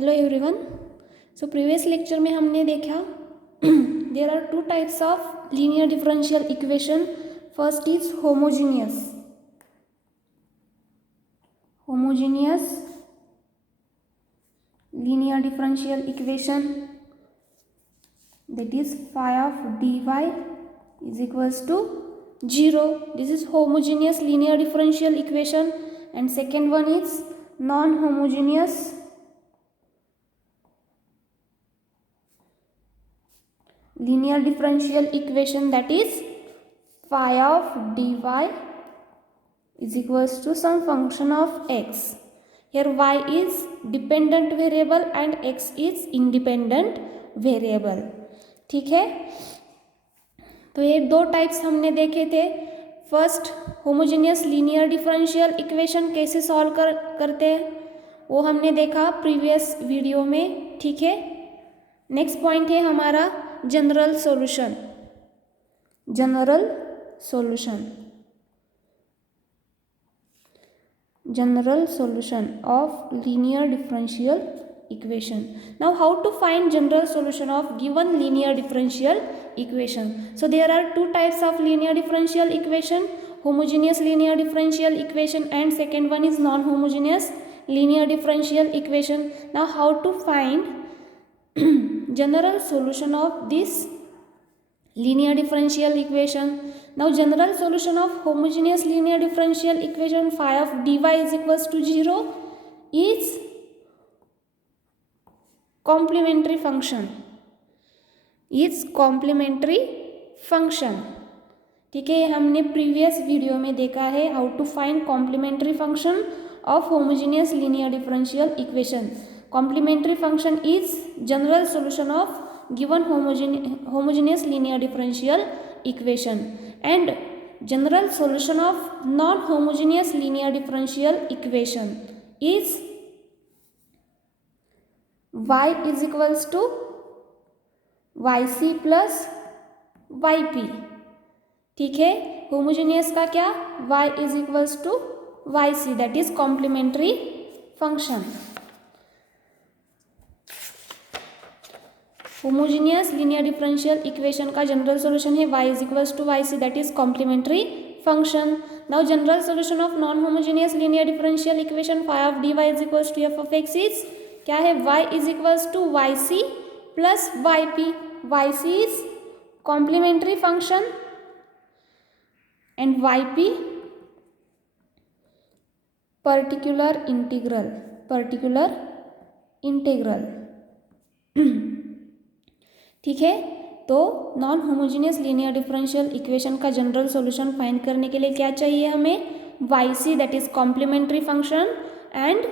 Hello everyone. So previous lecture में हमने देखा there are two types of linear differential equation. First is homogeneous linear differential equation, that is phi of dy is equals to 0. This is homogeneous linear differential equation. And second one is non-homogeneous linear differential equation, that is phi of dy is equals to some function of x. Here y is dependent variable and x is independent variable. ठीक है, तो ये दो types हमने देखे थे। First homogeneous linear differential equation कैसे solve करते हैं वो हमने देखा प्रीवियस वीडियो में। ठीक है, नेक्स्ट पॉइंट है हमारा general solution of linear differential equation. Now how to find general solution of given linear differential equation? So there are two types of linear differential equation, homogeneous linear differential equation and second one is non-homogeneous linear differential equation. Now how to find general solution of this linear differential equation? Now general solution of homogeneous linear differential equation phi of dy is equals to 0 is complementary function. ठीक है, हमने previous video में देखा है how to find complementary function of homogeneous linear differential equation. Complementary function is general solution of given homogeneous linear differential equation, and general solution of non-homogeneous linear differential equation is y is equals to yc plus yp. ठीक है, homogeneous का क्या, y is equals to yc, that is complementary function. Homogeneous linear differential equation का general solution है y is equals to Y C, that is complementary function. Now general solution of non homogeneous linear differential equation phi of D Y is equals to F of X is क्या है, y is equals to Y C plus Y P. Y C is complementary function and Y P particular integral. ठीक है, तो non homogeneous linear differential equation का general solution find करने के लिए क्या चाहिए हमें, Y C that is complementary function and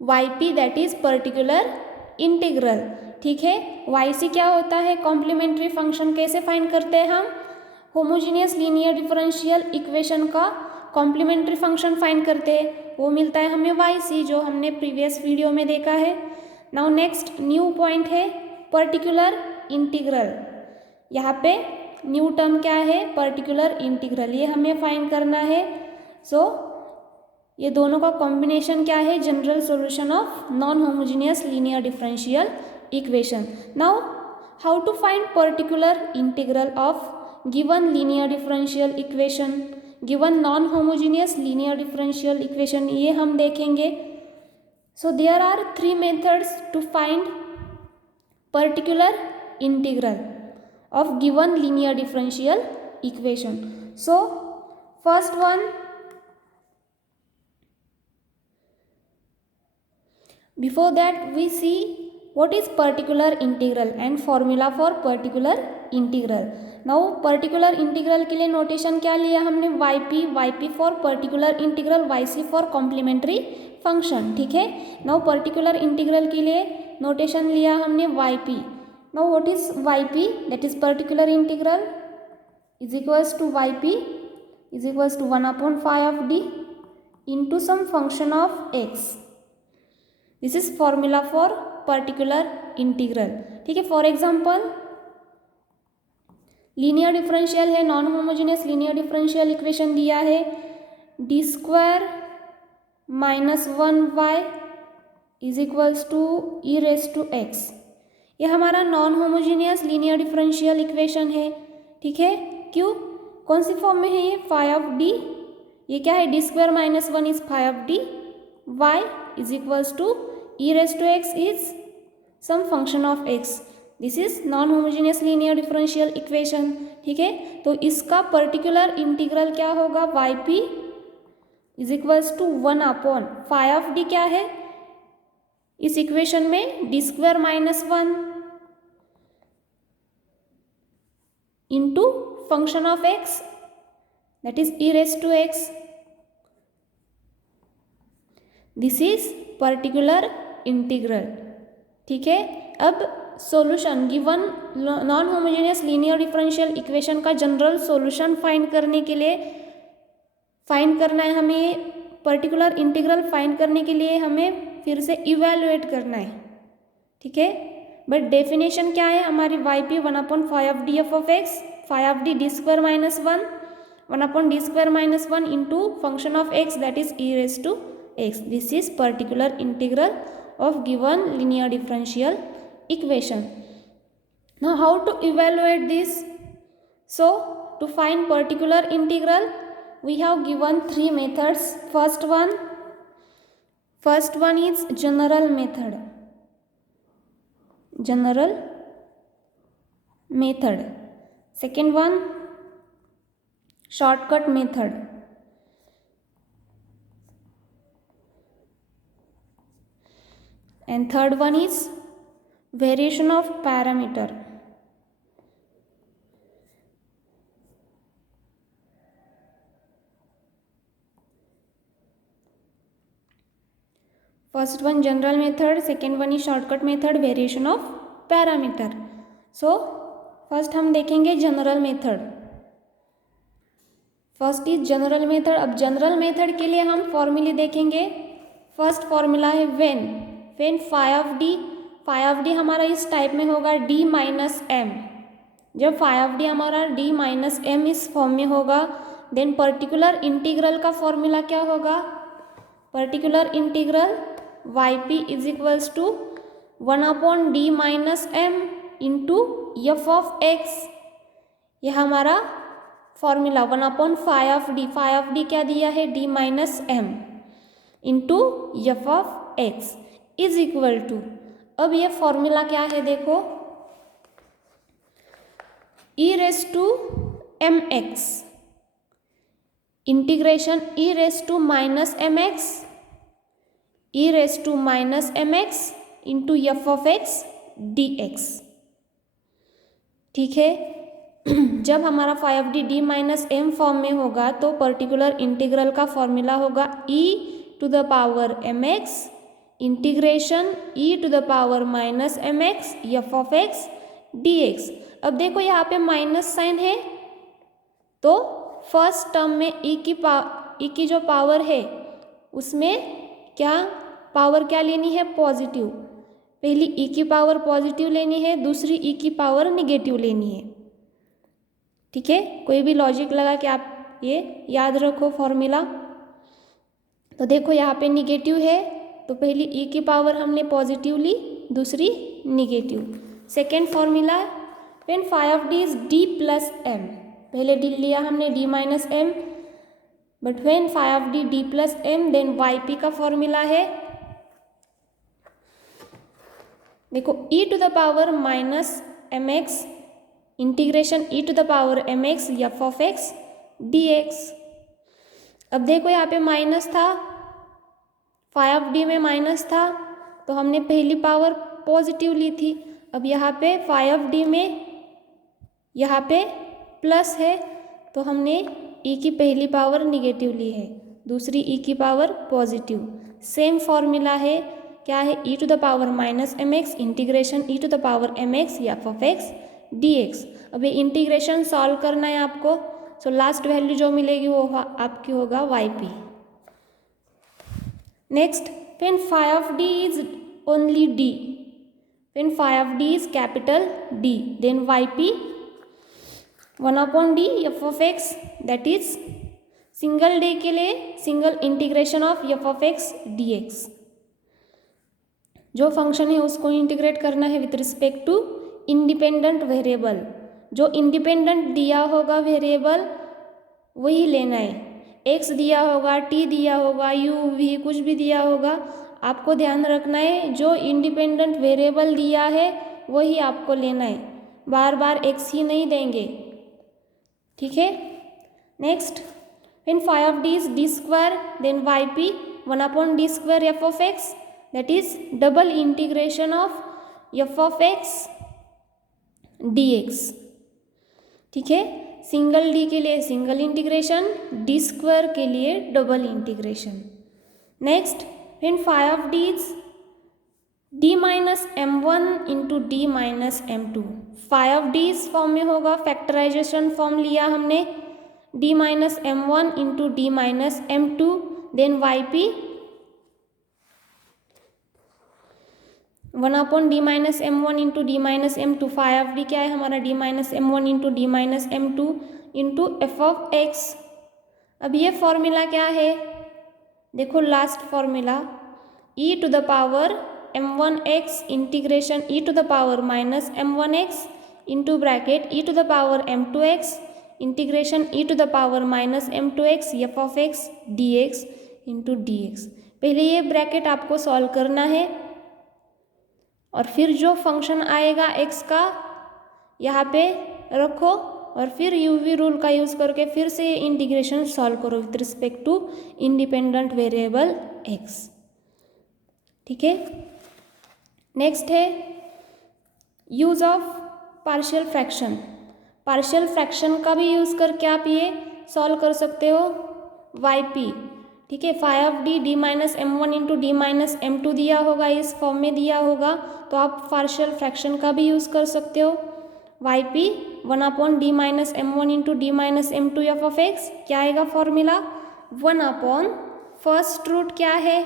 Y P that is particular integral. ठीक है, वाई सी क्या होता है, कॉम्प्लीमेंट्री फंक्शन. कैसे फाइंड करते हैं हम, होमोजेनियस लीनियर डिफरेंशियल इक्वेशन का कॉम्प्लीमेंट्री फंक्शन फाइंड करते हैं, वो मिलता है हमें वाई सी, जो हमने प्रीवियस वीडियो में देखा है. नाउ नेक्स्ट न्यू पॉइंट है पर्टिकुलर इंटीग्रल. यहाँ पे न्यू टर्म क्या है, पर्टिकुलर इंटीग्रल, ये हमें फाइंड करना है. सो ये दोनों का कॉम्बिनेशन क्या है, general solution of non homogeneous linear differential equation. Now how to find particular integral of given linear differential equation, given non homogeneous linear differential equation, ये हम देखेंगे. So there are three methods to find particular integral of given linear differential equation. So first one, before that we see what is particular integral and formula for particular integral. Now particular integral के लिए notation क्या लिया हमने, yp for particular integral, yc for complementary function. ठीक है, now particular integral के लिए notation लिया हमने yp. Now what is yp, that is particular integral is equals to yp is equals to 1/phi of d into some function of x. This is formula for particular integral. ठीक है, for example linear differential है, non homogeneous linear differential equation दिया है d² - 1y is equals to E raise to X. ये हमारा non homogeneous linear differential equation है, ठीक है। क्यों, कौन सी फॉर्म में है ये, फाई ऑफ डी, ये क्या है, D square minus one is phi of D Y is equals to E raise to X is some function of X. This is non homogeneous linear differential equation, ठीक है। तो इसका particular integral क्या होगा, Y P is equals to one upon phi of D क्या है इस equation में, D square minus one into function of x that is E raise to X. This is particular integral, ठीक है। अब solution given non homogeneous linear differential equation का general solution find करने के लिए, फाइंड करना है हमें, पर्टिकुलर इंटीग्रल फाइंड करने के लिए हमें फिर से इवेलुएट करना है, ठीक है। बट डेफिनेशन क्या है हमारी, Y P one upon phi of D F of x, phi of D D square minus one upon D square minus one into function of x that is E raise to X. This is particular integral of given linear differential equation. Now how to evaluate this? So to find particular integral we have given three methods. First one is general method, second one shortcut method, and third one is variation of parameter. First one general method, second one is shortcut method, variation of parameter. So first हम देखेंगे general method. First is general method. अब general method के लिए हम फॉर्मूले देखेंगे। First formula है when phi of D हमारा इस टाइप में होगा डी माइनस एम। जब फाई ऑफ डी हमारा डी माइनस एम इस फॉर्म में होगा देन पर्टिकुलर इंटीग्रल का फॉर्मूला क्या होगा, particular integral Y P is equals to one upon D minus M into F of X. यह हमारा formula one upon phi of D क्या दिया है D minus M into F of X is equal to, अब ये formula क्या है देखो, e raise to M X integration e raise to minus M X into F of x D X. ठीक है, जब हमारा phi of D minus M form में होगा तो पर्टिकुलर इंटीग्रल का फॉर्मूला होगा e to the power M X integration E to the power minus M X F of x D X. अब देखो यहाँ पे माइनस साइन है तो फर्स्ट टर्म में ई की जो पावर है उसमें क्या पावर क्या लेनी है पॉजिटिव, पहली ई की पावर पॉजिटिव लेनी है, दूसरी ई की पावर निगेटिव लेनी है। ठीक है, कोई भी लॉजिक लगा कि आप ये याद रखो फॉर्मूला। तो देखो यहाँ पे निगेटिव है तो पहली ई की पावर हमने पॉजिटिव ली, दूसरी negative. Second formula when phi of D is D plus M, पहले डी लिया हमने D minus M, but when phi of D plus M then Y P का फॉर्मूला है देखो E to the power minus M X integration E to the power M X F of x D X. अब देखो यहाँ पे minus था, phi of D में minus था तो हमने पहली पावर पॉजिटिव ली थी। अब यहाँ पे फाई ऑफ डी में यहाँ पे प्लस है तो हमने ई की पहली पावर निगेटिव ली है, दूसरी ई की पावर पॉजिटिव। सेम फॉर्मूला है, क्या है E to the power minus M X integration E to the power M X F of x D X. अब ये इंटीग्रेशन सॉल्व करना है आपको, सो लास्ट वैल्यू जो मिलेगी वो आपकी होगा Y p. Next when phi of D is only d, when phi of D is capital d then Y P one upon d F of x that is single d के लिए single integration of f of x D x. जो function है उसको integrate करना है with respect to independent variable. जो independent दिया होगा वेरिएबल वही लेना है। एक्स दिया होगा, टी दिया होगा, यू वी कुछ भी दिया होगा, आपको ध्यान रखना है जो इंडिपेंडेंट वेरिएबल दिया है वही आपको लेना है, बार बार एक्स ही नहीं देंगे। ठीक है। Next, when phi of d is d square then yp 1 upon d square f of x, that is double integration of f of x dx। ठीक है, सिंगल डी के लिए सिंगल इंटीग्रेशन, डी स्क्वायर के लिए double integration. Next, when phi of d is d minus m1 into d minus m2, phi of d इस form में होगा, factorization form लिया हमने, d minus m1 into d minus m2, then yp 1 upon D minus m1 into d minus m2, phi of d क्या है हमारा, d minus m1 into d minus m2 into F of x। अब ये formula क्या है, देखो last formula, e to the power m1x integration e to the power minus m1x into bracket e to the power m2x integration e to the power minus m2x f of x dx into dx। पहले ये bracket आपको solve करना है और फिर जो function आएगा x का यहाँ पे रखो और फिर यूवी रूल का यूज़ करके फिर से इंटीग्रेशन सॉल्व करो with respect to independent variable x। ठीक है। नेक्स्ट है use of partial fraction. Partial fraction का भी यूज़ करके आप ये सॉल्व कर सकते हो yp। ठीक है, phi of d minus m1 into d minus m2 दिया होगा, इस फॉर्म में दिया होगा, तो आप पार्शियल फ्रैक्शन का भी यूज़ कर सकते हो। yp 1 upon D minus m1 into d minus m2 F of x, क्या आएगा फॉर्मूला, 1 अपॉन फर्स्ट रूट क्या है,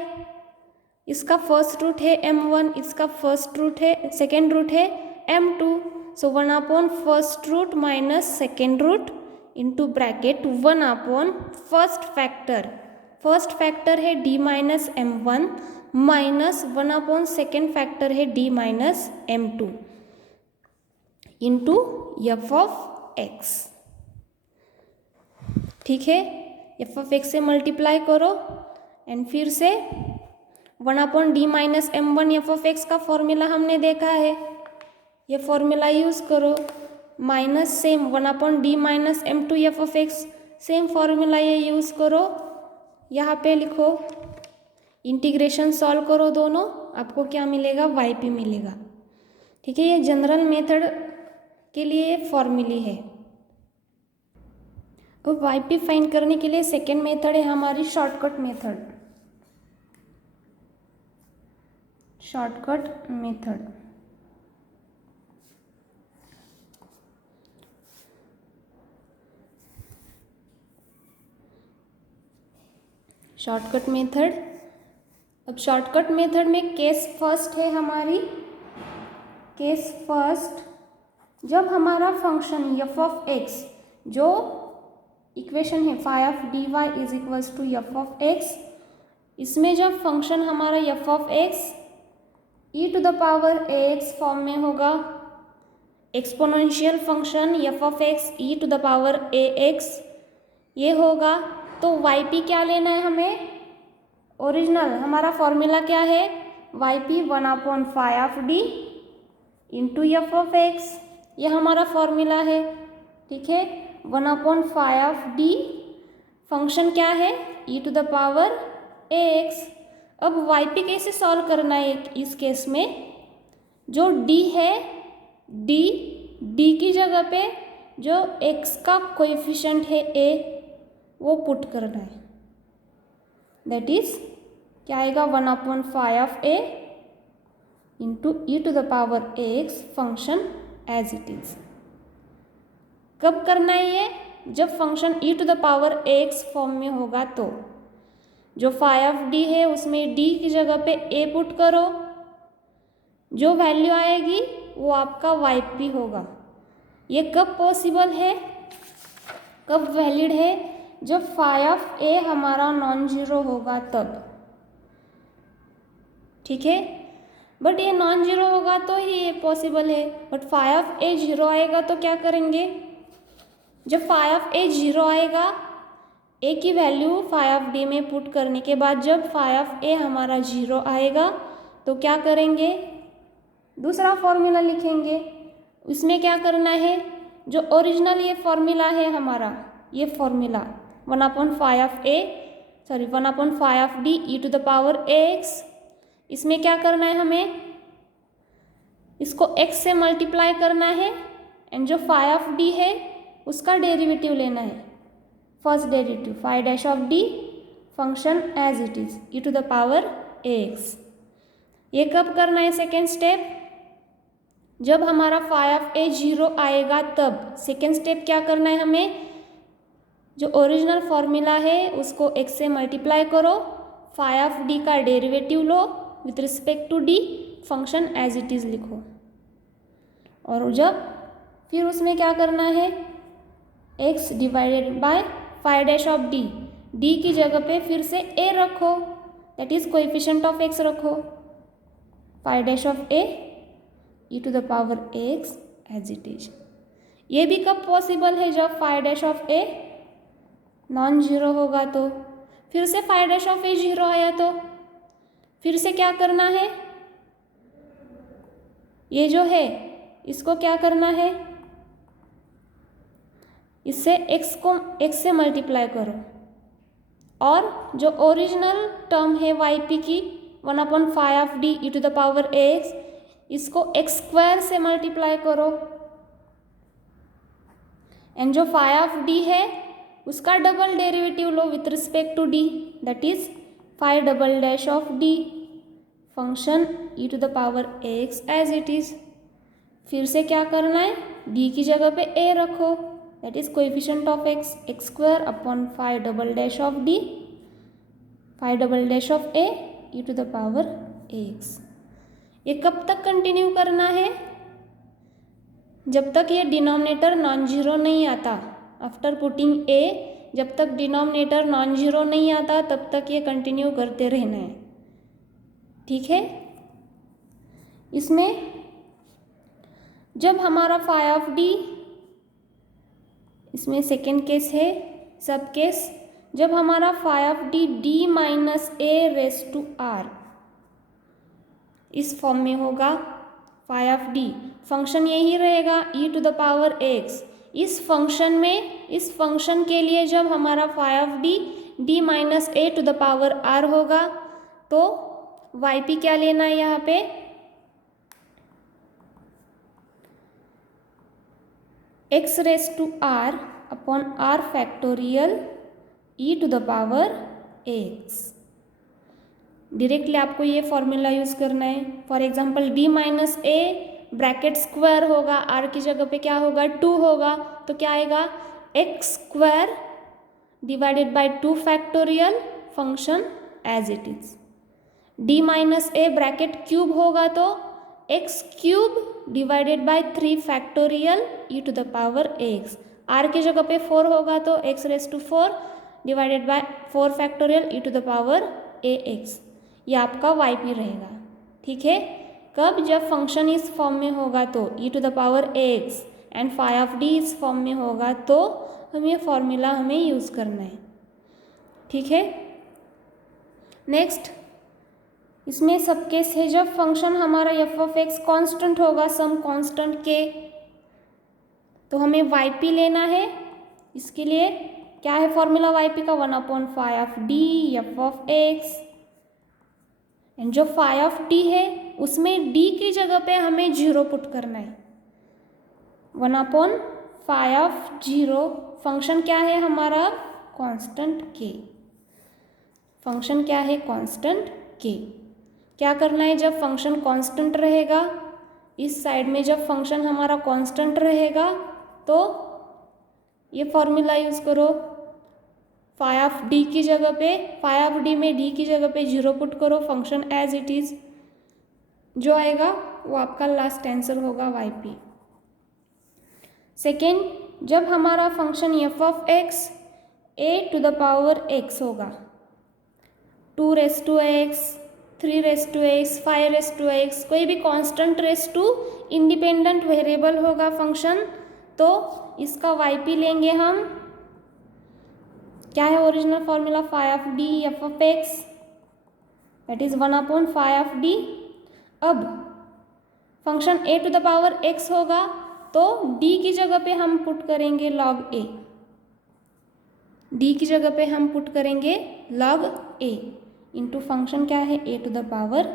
इसका फर्स्ट रूट है m1, इसका फर्स्ट रूट है, सेकेंड रूट है m2, so 1 upon first root minus second root into bracket 1 upon first factor, first factor है d minus m1 minus 1 upon second factor है d minus m2 into F of x। ठीक है, f of x से multiply करो and फिर से 1 upon D minus m1 f of x का formula हमने देखा है, ये फॉर्मूला यूज़ करो, minus same 1 upon D minus m2 F of x, same formula ये यूज़ करो, यहाँ पे लिखो, इंटीग्रेशन सॉल्व करो दोनों, आपको क्या मिलेगा, yp मिलेगा। ठीक है, ये जनरल मेथड के लिए फॉर्मूले है। अब yp फाइंड करने के लिए सेकेंड मेथड है हमारी shortcut method. Shortcut method, shortcut method. अब शॉर्टकट मेथड में केस फर्स्ट है हमारी, केस फर्स्ट, जब हमारा फंक्शन एफ ऑफ एक्स, जो इक्वेशन है phi of D Y is equals to F of x, इसमें जब फंक्शन हमारा f of x e to the power ax form में होगा, exponential function f of x e to the power ax ये होगा, तो yp क्या लेना है हमें, ओरिजिनल हमारा फॉर्मूला क्या है, yp 1 upon phi of d into F of x, ये हमारा फॉर्मूला है। ठीक है, 1 upon phi of d, function क्या है, e to the power ax। अब yp कैसे सॉल्व करना है इस केस में, जो d है, d की जगह पे जो x का कोएफिशिएंट है a वो पुट करना है, दैट इज क्या आएगा, 1 upon phi of a into e to the power ax function as it is. कब करना है ये, जब function e to the power ax form में होगा, तो जो phi ऑफ d है उसमें d की जगह पे a पुट करो, जो वैल्यू आएगी वो आपका yp होगा। ये कब पॉसिबल है, कब वैलिड है, जब phi ऑफ a हमारा नॉन जीरो होगा तब। ठीक है, बट ये नॉन जीरो होगा तो ही ये पॉसिबल है। But phi of a zero आएगा तो क्या करेंगे, जब फाई ऑफ ए जीरो आएगा, ए की वैल्यू फाई ऑफ डी में पुट करने के बाद जब फाई ऑफ ए हमारा जीरो आएगा तो क्या करेंगे, दूसरा फॉर्मूला लिखेंगे। इसमें क्या करना है, जो ओरिजिनल ये फॉर्मूला है हमारा, ये फॉर्मूला 1/फाई of D E to the power X, इसमें क्या करना है हमें, इसको x से मल्टीप्लाई करना है एंड जो फाई ऑफ डी है उसका डेरिवेटिव लेना है, first derivative phi dash of D function as it is e to the power x. ये कब करना है, सेकेंड स्टेप, जब हमारा फाई ऑफ ए जीरो आएगा तब। सेकेंड स्टेप क्या करना है हमें, जो ओरिजिनल फॉर्मूला है उसको x से मल्टीप्लाई करो, फाई ऑफ डी का डेरिवेटिव लो with respect to d, function as it is लिखो। और जब फिर उसमें क्या करना है, x divided by phi dash of D, d की जगह पे फिर से a रखो, that is coefficient of x रखो, phi dash of a e to the power x as it is. ये भी कब पॉसिबल है, जब phi dash of a non zero होगा तो। फिर से phi dash of a zero आया तो फिर से क्या करना है, ये जो है इसको क्या करना है, इससे x से मल्टीप्लाई करो, और जो ओरिजिनल टर्म है yp की 1/फाई of D E to the power x, इसको x स्क्वायर से मल्टीप्लाई करो एंड जो फाई ऑफ डी है उसका डबल डेरिवेटिव लो with respect to D, that is phi double dash of D function E to the power X as it is. फिर से क्या करना है, डी की जगह पे a रखो, that is coefficient of x, x square upon phi double dash of d, phi double dash of a e to the power x। ये कब तक कंटिन्यू करना है, जब तक ये डिनोमिनेटर नॉन जीरो नहीं आता। आफ्टर पुटिंग a, जब तक डिनोमिनेटर नॉन जीरो नहीं आता तब तक ये कंटिन्यू करते रहना है, ठीक है। इसमें जब हमारा फाई ऑफ डी, इसमें सेकेंड केस है, सब केस, जब हमारा phi of D d minus a raise to r इस फॉर्म में होगा, फाई ऑफ डी फंक्शन यही रहेगा e to the power x। इस फंक्शन में, इस फंक्शन के लिए जब हमारा phi of D d minus a to the power r होगा तो yp क्या लेना है यहाँ पे, x raise to are upon r factorial e to the power x। Directly आपको ये फॉर्मूला यूज़ करना है। For example d minus a bracket square होगा, आर की जगह पे क्या होगा 2 होगा, तो क्या आएगा x square divided by 2 factorial function as it is. D minus a bracket cube होगा तो x cube divided by 3 factorial e to the power x. R की जगह पे 4 होगा तो x raise to 4 divided by 4 factorial e to the power a x. ये आपका Y P रहेगा, ठीक है। कब, जब फंक्शन इस फॉर्म में होगा तो e to the power x and phi of d इस फॉर्म में होगा तो हम ये फॉर्मूला हमें यूज़ करना है, ठीक है। नेक्स्ट, इसमें सब केस है जब फंक्शन हमारा एफ ऑफ एक्स कॉन्स्टेंट होगा, सम कॉन्स्टेंट के, तो हमें वाई पी लेना है। इसके लिए क्या है फॉर्मूला वाई पी का, 1/फाई of D F of X, and जो फाई ऑफ डी है उसमें डी की जगह पे हमें जीरो पुट करना है। 1/फाई ऑफ जीरो, फंक्शन क्या है हमारा कांस्टेंट के, फंक्शन क्या है कांस्टेंट के। क्या करना है, जब फंक्शन कांस्टेंट रहेगा, इस साइड में जब फंक्शन हमारा कांस्टेंट रहेगा तो ये फॉर्मूला यूज़ करो, फाई ऑफ डी की जगह पे, फाई ऑफ डी में डी की जगह पे जीरो पुट करो, फंक्शन एज इट इज़, जो आएगा वो आपका लास्ट आंसर होगा वाई पी। सेकेंड, जब हमारा function f of x A to the power x होगा, 2 raise to x, 3 raise to x, 5 raise to x, कोई भी constant raise to independent variable होगा फंक्शन, तो इसका वाईपी लेंगे हम। क्या है original formula? Phi of D F of x, that is 1/5 अब function a to the power x होगा, तो डी की जगह पे हम पुट करेंगे लॉग ए, डी की जगह पे हम पुट करेंगे लॉग ए इंटू फंक्शन क्या है ए टू द पावर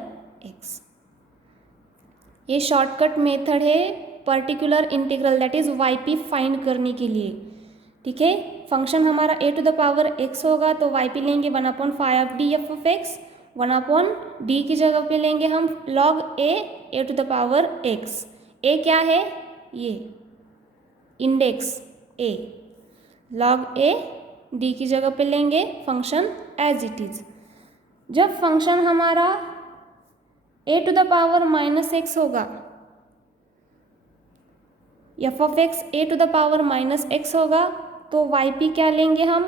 एक्स। ये शॉर्टकट मेथड है particular integral that is YP find करने के लिए। ठीक है, फंक्शन हमारा A to the power x होगा तो वाईपी लेंगे 1/5 एफ ऑफ एक्स, 1/d की जगह पे लेंगे हम log A to the power X. A क्या है? ये index A, log A D की जगह पे लेंगे फंक्शन एज इट इज। जब फंक्शन हमारा A to the power -x होगा, F of x A to the power -x होगा, तो वाई पी क्या लेंगे हम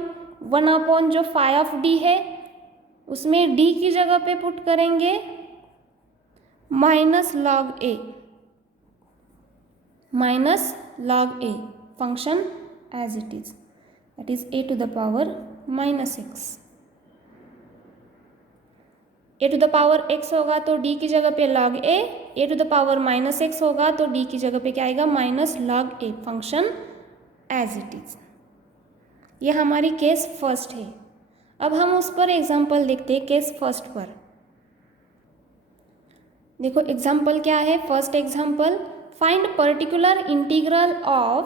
1 जो फाई ऑफ डी है उसमें डी की जगह पे पुट करेंगे -log a, -log a function as it is, that is a to the power -x। A to the power x होगा तो d की जगह पे log a to the power -x होगा तो d की जगह पे क्या आएगा -log a function as it is. ये हमारी केस फर्स्ट है। अब हम उस पर एग्जाम्पल देखते हैं केस फर्स्ट पर। देखो एग्जाम्पल क्या है, first example, find particular integral of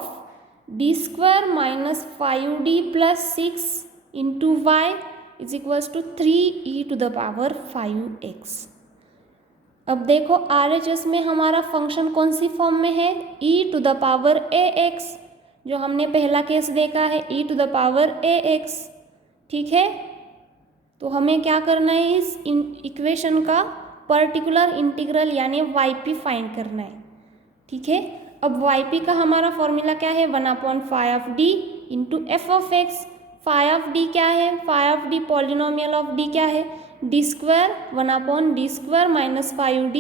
d² - 5d + 6 into y is equals to 3e to the power 5x। अब देखो RHS में हमारा फंक्शन कौन सी फॉर्म में है? e to the power ax, जो हमने पहला केस देखा है e to the power ax। ठीक है, तो हमें क्या करना है, इस इक्वेशन का पर्टिकुलर इंटीग्रल यानी वाईपी फाइंड करना है। ठीक है, अब वाईपी का हमारा फॉर्मूला क्या है 1/5 into F of x. Phi of D क्या है? Phi of d polynomial of D क्या है? d² 1/d² - 5d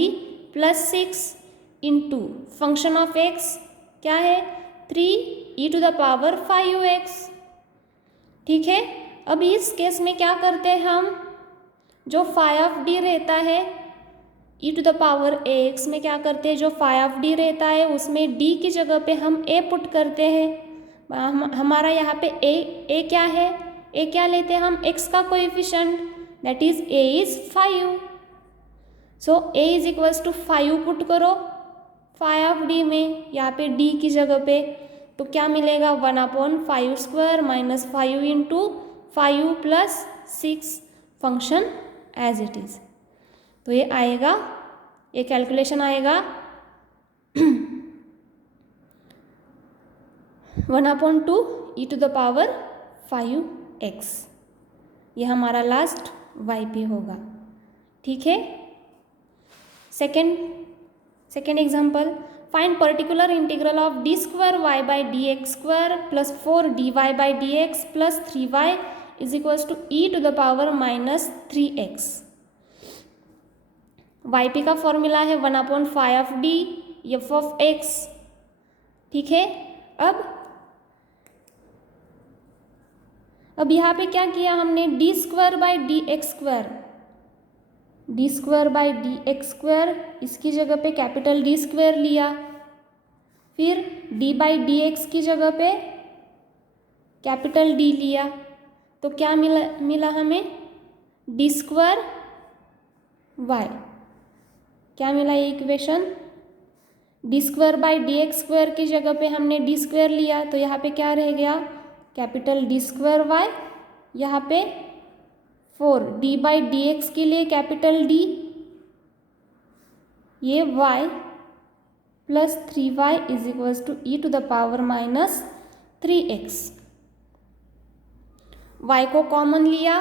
+ 6 into function of x क्या है 3e to the power 5x। ठीक है, अब इस केस में क्या करते हैं हम, जो फाई ऑफ डी रहता है e to the power ax में क्या करते हैं, जो फाई ऑफ डी रहता है उसमें d की जगह पे हम a पुट करते हैं। हमारा यहाँ पे a क्या है? a क्या लेते हैं हम? x का coefficient, that is a is 5। So a is equals to 5 put करो फाई ऑफ डी में, यहाँ पे d की जगह पे, तो क्या मिलेगा 1/5² - 5 into 5 + 6 function as it is. तो ये आएगा, ये कैलकुलेशन आएगा 1/2 e to the power 5x। ये हमारा लास्ट वाईपी होगा। ठीक है, second example, find particular integral of d² y/dx² + 4dy/dx + 3y is equals to e to the power -3x। Y p का फॉर्मूला है 1/5 एफ ऑफ एक्स। ठीक है, अब यहाँ पे क्या किया हमने, d² इसकी जगह पे कैपिटल D² लिया, फिर d/dx की जगह पे कैपिटल D लिया, तो क्या मिला हमें d² y। क्या मिला ये इक्वेशन, d²/dx² की जगह पे हमने d² लिया, तो यहाँ पे क्या रह गया कैपिटल d² y, यहाँ पे 4 d/dx के लिए कैपिटल D, ये y + 3y is equals to e to the power -3x। y को कॉमन लिया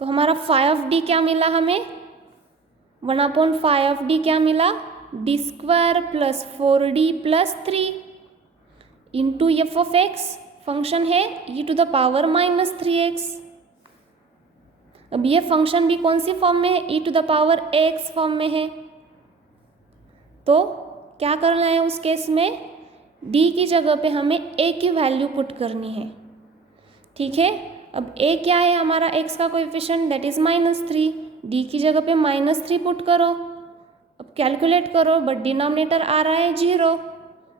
तो हमारा फाई ऑफ डी क्या मिला हमें, 1/5 क्या मिला d² + 4d + 3 into F of x, function है e to the power -3x। अब ये फंक्शन भी कौन सी फॉर्म में है, e to the power ax form में है। तो क्या करना है उस केस में, d की जगह पे हमें a की वैल्यू पुट करनी है। ठीक है, अब a क्या है हमारा x का कोएफिशिएंट, दैट इज -3, d की जगह पे -3 पुट करो। अब कैलकुलेट करो, बट डिनोमिनेटर आ रहा है 0,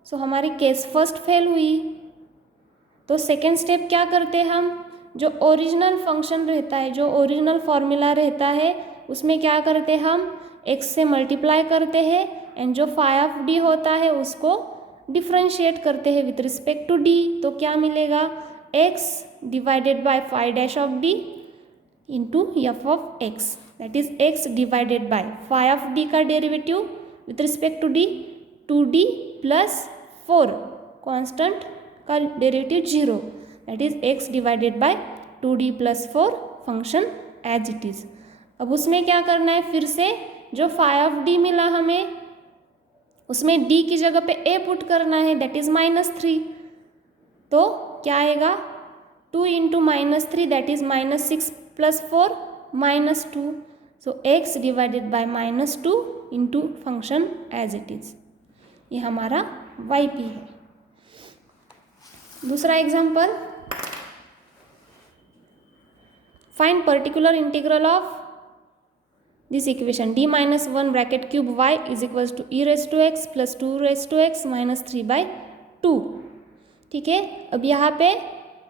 सो हमारी केस फर्स्ट फेल हुई। तो सेकेंड स्टेप क्या करते हैं हम, जो ओरिजिनल फंक्शन रहता है, जो ओरिजिनल फॉर्मूला रहता है, उसमें क्या करते हैं हम x से मल्टीप्लाई करते हैं, एंड जो फाई ऑफ d होता है उसको डिफ्रेंशिएट करते हैं विथ रिस्पेक्ट टू d। तो क्या मिलेगा, x divided by phi dash of d into F of x, that is x divided by phi of d का derivative with respect to d 2d plus 4 constant का derivative 0, that is x divided by 2d plus 4 function as it is. अब उसमें क्या करना है, फिर से जो फाई ऑफ d मिला हमें, उसमें d की जगह पे a पुट करना है, दैट इज -3। तो क्या आएगा, 2 into -3 that is -6 plus 4 -2, so x divided by -2 into function as it is. ये हमारा yp है। दूसरा example, find particular integral of this equation d minus 1 bracket cube y is equals to e raise to x plus 2 raise to x minus 3/2। ठीक है, अब यहाँ पे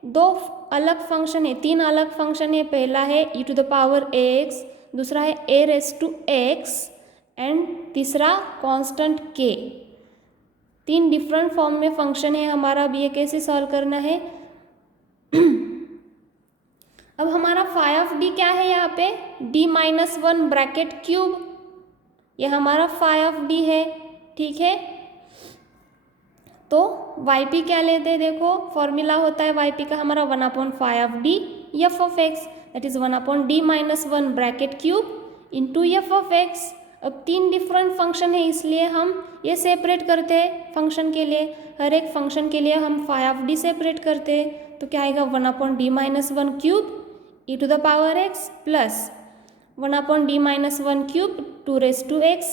दो अलग फंक्शन है, तीन अलग फंक्शन है। पहला है e to the power ax, दूसरा है a raise to x and तीसरा कांस्टेंट k। तीन डिफरेंट फॉर्म में फंक्शन है हमारा। अब ये कैसे सॉल्व करना है अब हमारा फाई ऑफ d क्या है, यहाँ पे d माइनस 1 ब्रैकेट क्यूब, ये हमारा फाई ऑफ d है। ठीक है, तो yp क्या लेते हैं, देखो फॉर्मूला होता है yp का हमारा 1/5 f of x, that is 1/d minus 1 bracket cube into F of x। अब तीन डिफरेंट फंक्शन है, इसलिए हम ये सेपरेट करते हैं फंक्शन के लिए। हर एक फंक्शन के लिए हम फाई ऑफ d सेपरेट करते हैं। तो क्या आएगा, 1/d minus 1 cube e to the power x plus 1/d minus 1 cube 2 raise to x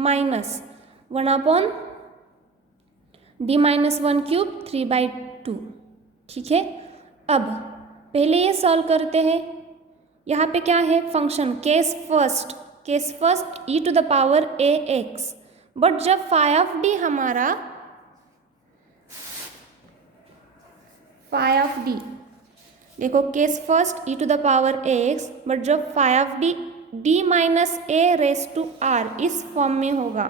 minus 1/d minus 1 cube 3/2। ठीक है, अब पहले ये सॉल्व करते हैं। यहाँ पे क्या है function, case first e to the power ax, but जब फाई ऑफ d हमारा फाई ऑफ d, देखो case first e to the power ax, but जब phi of d d minus a raise to r इस form में होगा।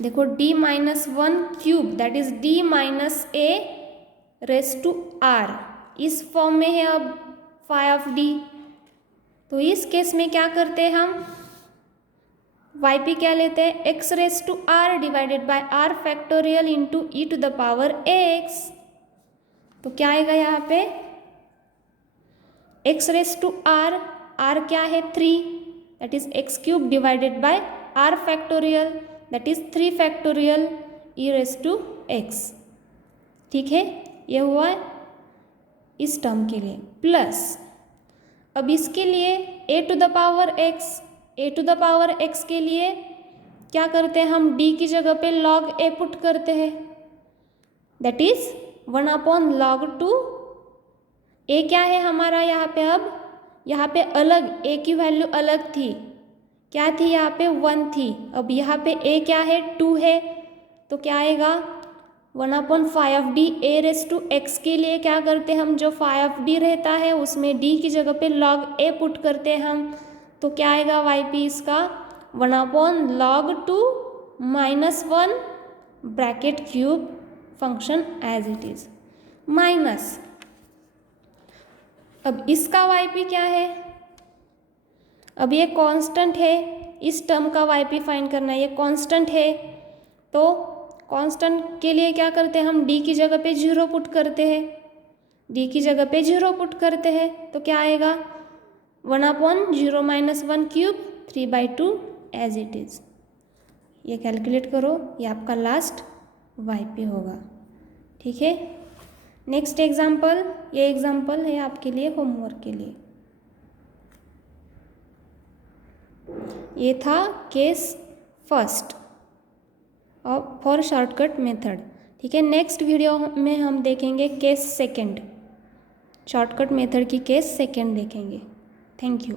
देखो d minus 1 cube that is d minus a raise to r इस form में है अब फाई ऑफ d। तो इस केस में क्या करते हैं हम, yp क्या लेते हैं, x raise to r divided by r factorial into e to the power ax। तो क्या आएगा यहाँ पे, x raise to r, r क्या है 3, that is x cube divided by r factorial that is 3 factorial e raise to x। ठीक है, ये हुआ इस टर्म के लिए, प्लस अब इसके लिए a to the power x के लिए क्या करते हैं हम, d की जगह पे log a पुट करते हैं, दैट इज 1/log2। a क्या है हमारा यहाँ पे, अब यहाँ पे अलग a की वैल्यू अलग थी, क्या थी यहाँ पे 1 थी, अब यहाँ पे a क्या है 2 है। तो क्या आएगा 1/5 a रेस टू x के लिए क्या करते हैं हम, जो फाई ऑफ d रहता है उसमें d की जगह पे log a पुट करते हैं हम। तो क्या आएगा yp इसका 1/log2 minus 1 bracket cube function as it is minus, अब इसका yp क्या है, अब ये कांस्टेंट है, इस टर्म का yp फाइंड करना है, ये कांस्टेंट है। तो कांस्टेंट के लिए क्या करते हैं हम, d की जगह पे 0 पुट करते हैं, d की जगह पे 0 पुट करते हैं। तो क्या आएगा 1/0 minus 1 cube 3/2 as it is. ये कैलकुलेट करो, ये आपका लास्ट yp होगा। ठीक है, नेक्स्ट एग्जाम्पल, ये एग्जाम्पल है आपके लिए होमवर्क के लिए। ये था केस फर्स्ट और फॉर शॉर्टकट मेथड। ठीक है, नेक्स्ट वीडियो में हम देखेंगे केस सेकंड, शॉर्टकट मेथड की केस सेकंड देखेंगे। Thank you.